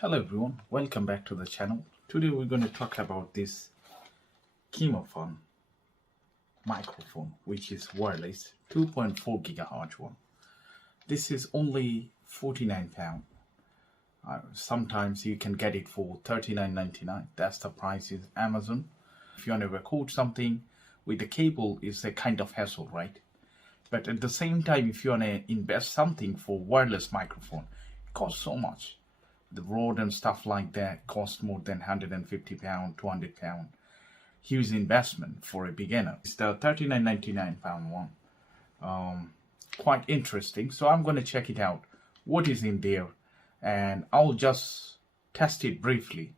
Hello everyone, welcome back to the channel. Today we're going to talk about this KIMAFUN microphone, which is wireless 2.4 gigahertz one. This is only £49. Sometimes you can get it for $39.99. That's the price in Amazon. If you want to record something with the cable, it's a kind of hassle, right? But at the same time, if you want to invest something for wireless microphone, it costs so much. The rod and stuff like that cost more than £150, £200. Huge investment for a beginner. It's the £39.99 one. Quite interesting. So I'm going to check it out. What is in there? And I'll just test it briefly.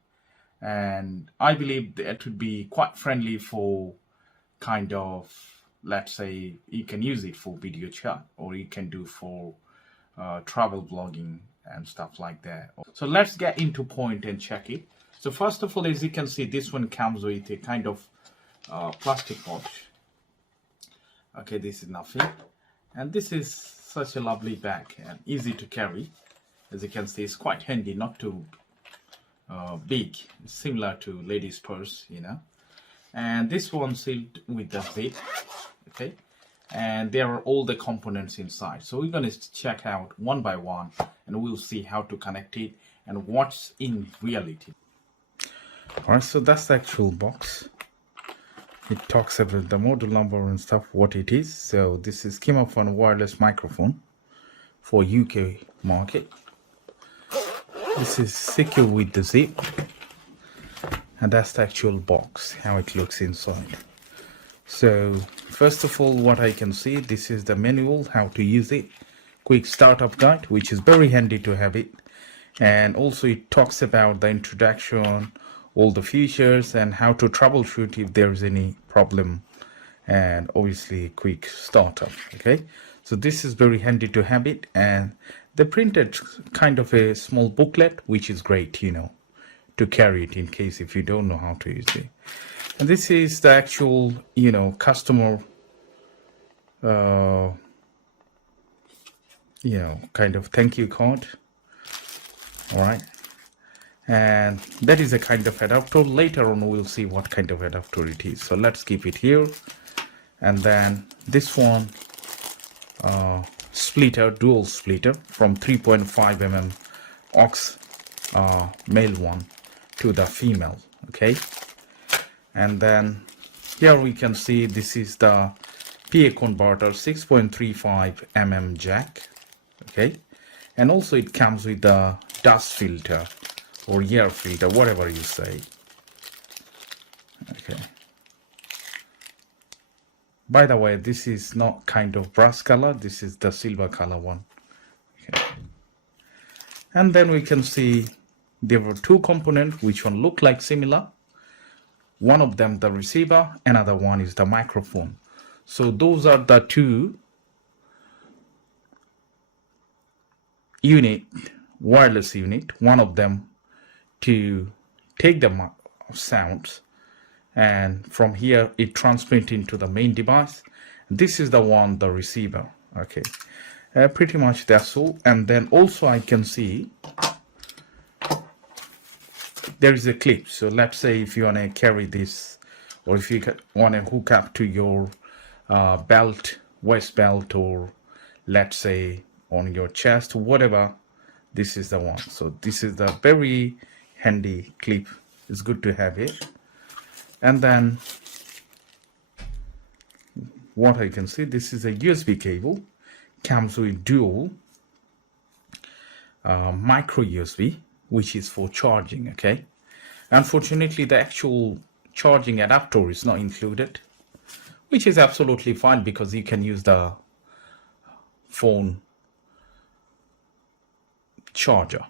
And I believe that it would be quite friendly for kind of, let's say, you can use it for video chat, or you can do for travel blogging and stuff like that. So let's get into point and check it. So first of all, as you can see, this one comes with a kind of plastic pouch. Okay, this is nothing, and this is such a lovely bag and easy to carry. As you can see, it's quite handy, not too big, similar to ladies' purse, you know. And this one sealed with the zip. Okay, and there are all the components inside. So we're going to check out one by one, and we'll see how to connect it and what's in reality. Alright, so that's the actual box. It talks about the model number and stuff, what it is. So this is KIMAFUN wireless microphone for UK market. This is secure with the zip, and that's the actual box, how it looks inside. So first of all, what I can see, this is the manual, how to use it, quick startup guide, which is very handy to have it. And also it talks about the introduction, all the features, and how to troubleshoot if there's any problem, and obviously quick startup. Okay, so this is very handy to have it. And they printed kind of a small booklet, which is great, you know, to carry it in case if you don't know how to use it. And this is the actual, you know, customer, you know, kind of thank you card. All right. And that is a kind of adapter. Later on, we'll see what kind of adapter it is. So let's keep it here. And then this one, splitter, dual splitter from 3.5 mm aux male one to the female. Okay. And then here we can see this is the PA converter 6.35 mm jack. Okay, and also it comes with the dust filter or air filter, whatever you say. Okay, by the way, this is not kind of brass color, this is the silver color one. Okay, and then we can see there were two components which one look like similar. One of them the receiver, another one is the microphone. So those are the two unit, wireless unit. One of them to take the sounds, and from here it transmits into the main device. This is the one, the receiver. Okay, pretty much that's all. And then also I can see there is a clip. So let's say if you want to carry this, or if you want to hook up to your belt, waist belt, or let's say on your chest, whatever, this is the one. So this is the very handy clip. It's good to have it. And then what I can see, this is a USB cable, comes with dual micro USB, which is for charging. Okay, unfortunately the actual charging adapter is not included, which is absolutely fine because you can use the phone charger.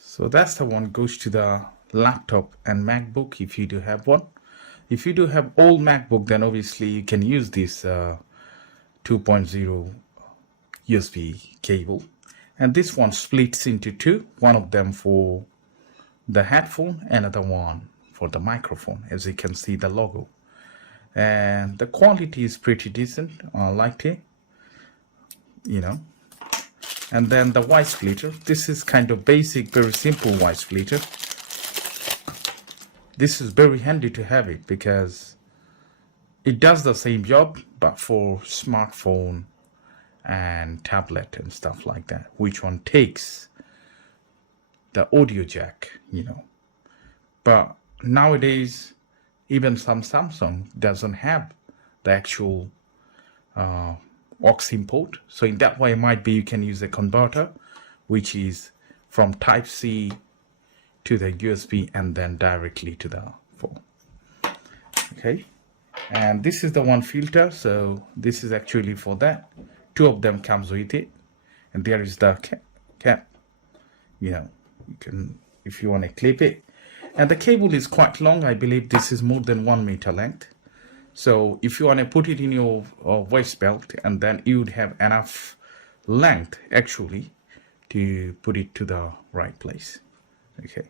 So that's the one goes to the laptop and MacBook if you do have one. If you do have old MacBook, then obviously you can use this 2.0 USB cable, and this one splits into two, one of them for the headphone, another one for the microphone. As you can see the logo, and the quality is pretty decent. I liked it, you know. And then the voice splitter. This is kind of basic, very simple voice splitter. This is very handy to have it because it does the same job but for smartphone and tablet and stuff like that, which one takes the audio jack, you know. But nowadays even some Samsung doesn't have the actual aux input. So in that way, it might be you can use a converter, which is from Type C to the USB and then directly to the phone. Okay, and this is the one filter. So this is actually for that. Two of them comes with it, and there is the cap. You know, you can, if you want to clip it. And the cable is quite long. I believe this is more than 1 meter length. So if you want to put it in your waist belt, and then you would have enough length actually to put it to the right place. Okay,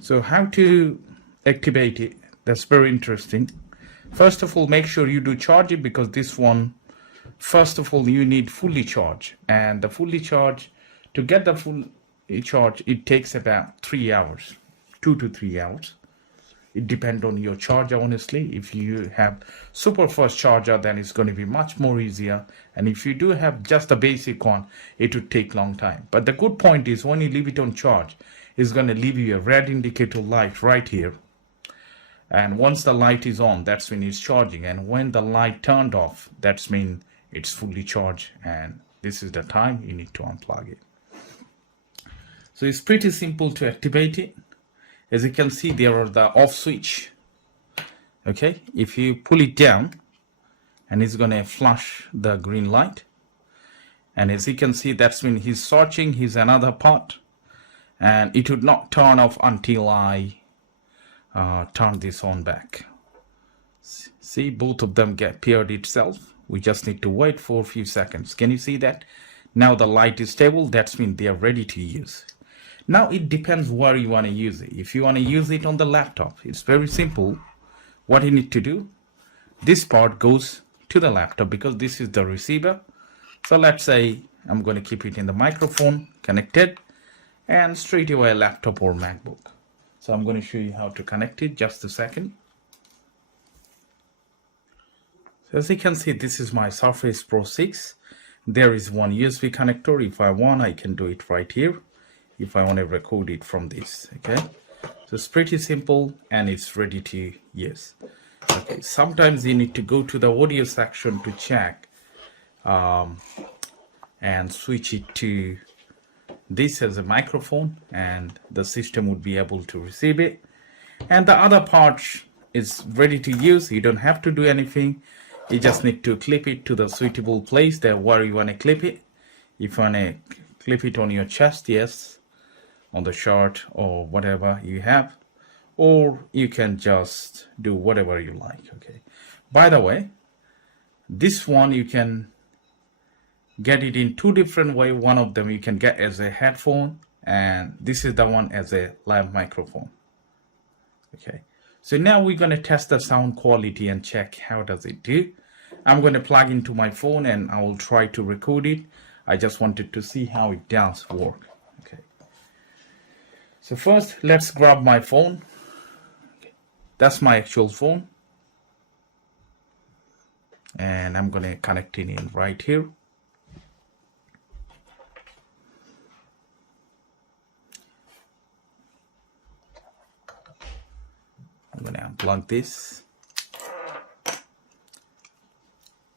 so how to activate it, that's very interesting. First of all, make sure you do charge it, because this one, first of all, you need fully charge, and the fully charge, to get the full charge, it takes about 3 hours, 2 to 3 hours. It depends on your charger, honestly. If you have super fast charger, then it's going to be much more easier. And if you do have just a basic one, it would take long time. But the good point is, when you leave it on charge, it's going to leave you a red indicator light right here. And once the light is on, that's when it's charging. And when the light turned off, that's mean it's fully charged. And this is the time you need to unplug it. So it's pretty simple to activate it. As you can see, there are the off switch. Okay, if you pull it down, and it's going to flash the green light. And as you can see, that's when he's searching his another part. And it would not turn off until I turn this on back. See, both of them get paired itself. We just need to wait for a few seconds. Can you see that? Now the light is stable. That's mean they are ready to use. Now it depends where you want to use it. If you want to use it on the laptop, it's very simple. What you need to do, this part goes to the laptop because this is the receiver. So let's say I'm going to keep it in the microphone connected, and straight away a laptop or MacBook. So I'm going to show you how to connect it. Just a second. So as you can see, this is my Surface Pro 6. There is one USB connector. If I want, I can do it right here. If I want to record it from this. Okay, so it's pretty simple and it's ready to use. Okay, sometimes you need to go to the audio section to check and switch it to this as a microphone, and the system would be able to receive it. And the other part is ready to use. You don't have to do anything. You just need to clip it to the suitable place there where you want to clip it. If you want to clip it on your chest, yes, on the shirt or whatever you have, or you can just do whatever you like. Okay, by the way, this one you can get it in two different ways. One of them you can get as a headphone, and this is the one as a live microphone. Okay, so now we're going to test the sound quality and check how does it do. I'm going to plug into my phone and I will try to record it. I just wanted to see how it does work. Okay, so first let's grab my phone. Okay, that's my actual phone, and I'm going to connect it in right here. I'm going to unplug this.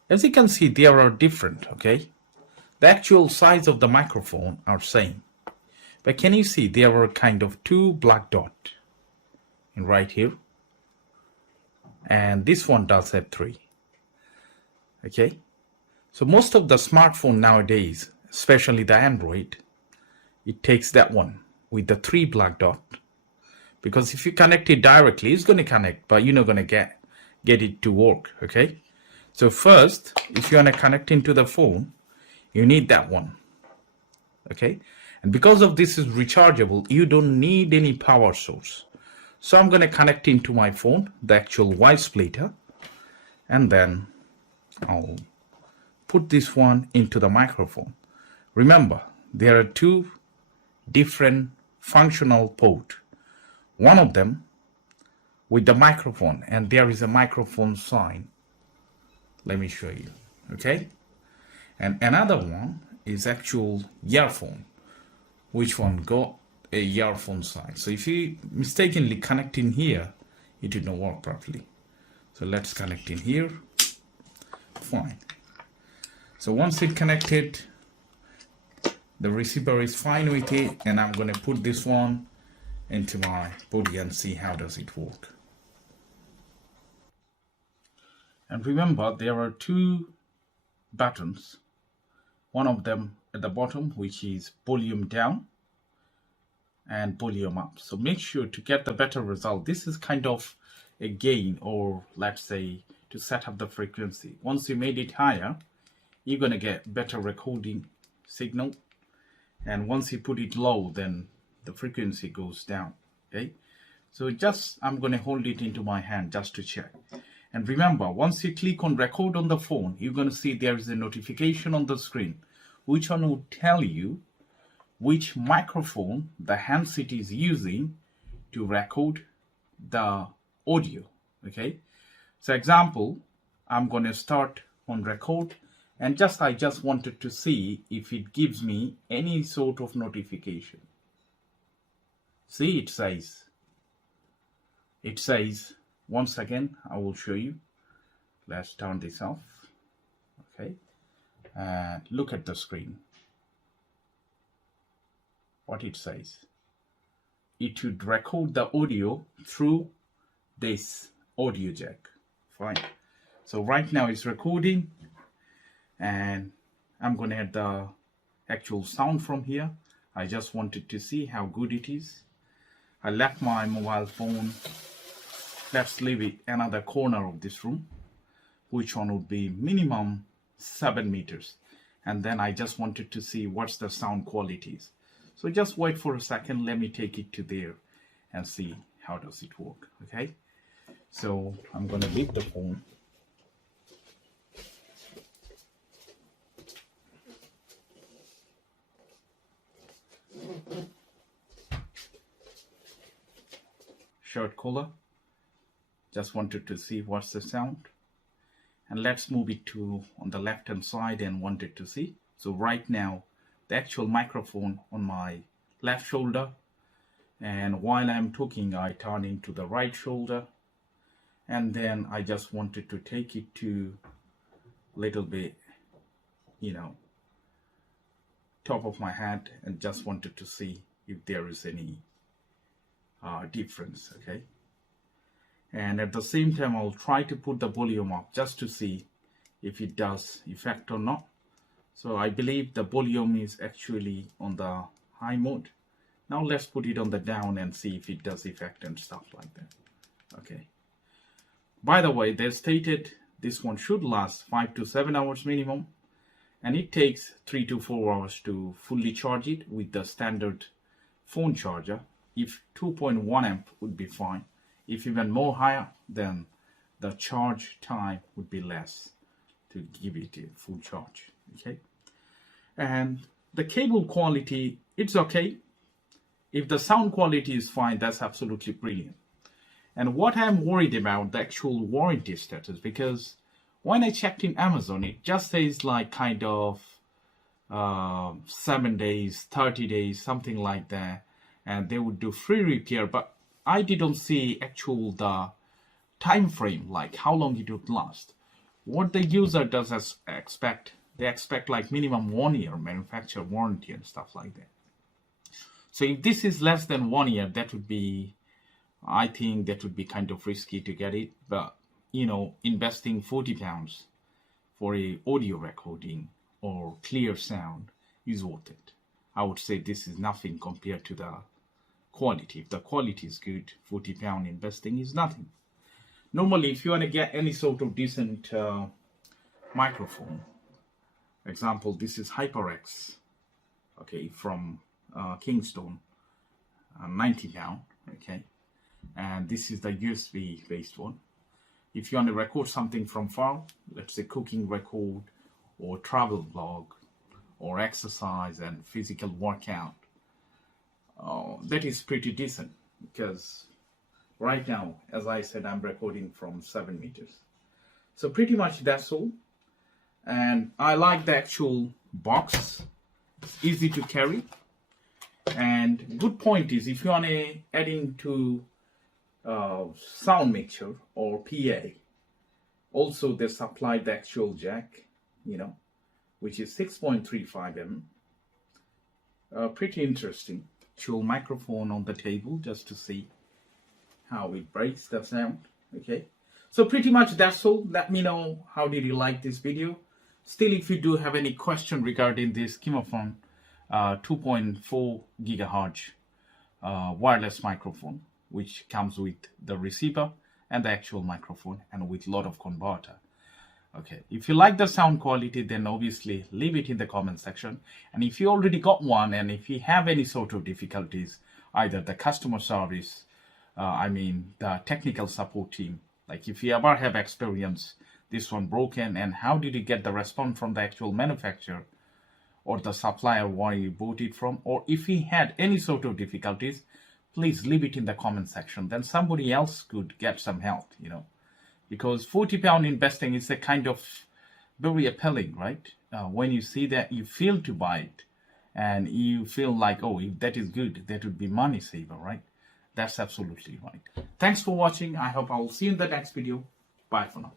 As you can see, they are different. Okay, the actual size of the microphone are same, but can you see there are kind of two black dots in right here, and this one does have 3. Okay, so most of the smartphone nowadays, especially the Android, it takes that one with the 3 black dot, because if you connect it directly, it's going to connect, but you're not going to get it to work. Okay, so first, if you want to connect into the phone, you need that one. Okay, And because of this is rechargeable, you don't need any power source. So I'm going to connect into my phone, the actual voice splitter, and then I'll put this one into the microphone. Remember, there are two different functional ports. One of them with the microphone, and there is a microphone sign. Let me show you, okay? And another one is actual earphone, which one got a earphone sign. So if you mistakenly connect in here, it did not work properly. So let's connect in here. Fine. So once it connected, the receiver is fine with it, and I'm going to put this one into my body and see how does it work. And remember, there are two buttons. One of them at the bottom, which is volume down and volume up. So make sure to get the better result. This is kind of a gain, or let's say to set up the frequency. Once you made it higher, you're going to get better recording signal. And once you put it low, then the frequency goes down. Okay. So just, I'm going to hold it into my hand just to check. And remember, once you click on record on the phone, you're going to see there is a notification on the screen, which one will tell you which microphone the handset is using to record the audio. Okay. So example, I'm going to start on record, and I just wanted to see if it gives me any sort of notification. See, it says, once again, I will show you. Let's turn this off. Okay. And look at the screen. What it says. It would record the audio through this audio jack. Fine. So right now it's recording, and I'm going to add the actual sound from here. I just wanted to see how good it is. I left my mobile phone. Let's leave it another corner of this room, which one would be minimum 7 meters. And then I just wanted to see what's the sound qualities. So just wait for a second. Let me take it to there and see how does it work. Okay. So I'm going to leave the phone. Shirt collar. Just wanted to see what's the sound. And let's move it to on the left hand side and wanted to see. So right now, the actual microphone on my left shoulder, and while I'm talking, I turn into the right shoulder, and then I just wanted to take it to a little bit, top of my head, and just wanted to see if there is any difference. Okay. And at the same time, I'll try to put the volume up just to see if it does effect or not. So I believe the volume is actually on the high mode. Now let's put it on the down and see if it does effect and stuff like that. Okay. By the way, they stated this one should last 5 to 7 hours minimum, and it takes 3 to 4 hours to fully charge it with the standard phone charger. If 2.1 amp would be fine. If even more higher, then the charge time would be less to give it a full charge. Okay. And the cable quality, it's okay. If the sound quality is fine, that's absolutely brilliant. And what I'm worried about, the actual warranty status, because when I checked in Amazon, it just says like kind of 7 days, 30 days, something like that. And they would do free repair, but I didn't see actual the time frame, like how long it would last. What the user does expect, they expect like minimum 1 year manufacturer warranty and stuff like that. So if this is less than 1 year, that would be, I think that would be kind of risky to get it. But investing £40 for a audio recording or clear sound is worth it. I would say this is nothing compared to the quality. If the quality is good, £40 investing is nothing. Normally, if you want to get any sort of decent microphone, example, this is HyperX, okay, from Kingston, 90 pound. Okay, and this is the USB based one. If you want to record something from far, let's say cooking record or travel vlog or exercise and physical workout, that is pretty decent, because right now, as I said, I'm recording from 7 meters. So pretty much that's all. And I like the actual box. It's easy to carry. And good point is, if you want to add into sound mixer or PA, also they supply the actual jack, which is 6.35 mm. Pretty interesting. Actual microphone on the table just to see how it breaks the sound. Okay, so pretty much that's all. Let me know how did you like this video. Still, if you do have any question regarding this KIMAFUN 2.4 gigahertz wireless microphone, which comes with the receiver and the actual microphone and with a lot of converter. Okay, if you like the sound quality, then obviously leave it in the comment section. And if you already got one, and if you have any sort of difficulties, either the customer service, the technical support team, like if you ever have experienced this one broken, and how did you get the response from the actual manufacturer or the supplier where you bought it from, or if he had any sort of difficulties, please leave it in the comment section. Then somebody else could get some help, because £40 investing is a kind of very appealing, right? When you see that, you feel to buy it and you feel like, oh, if that is good, that would be money saver, right? That's absolutely right. Thanks for watching. I hope I will see you in the next video. Bye for now.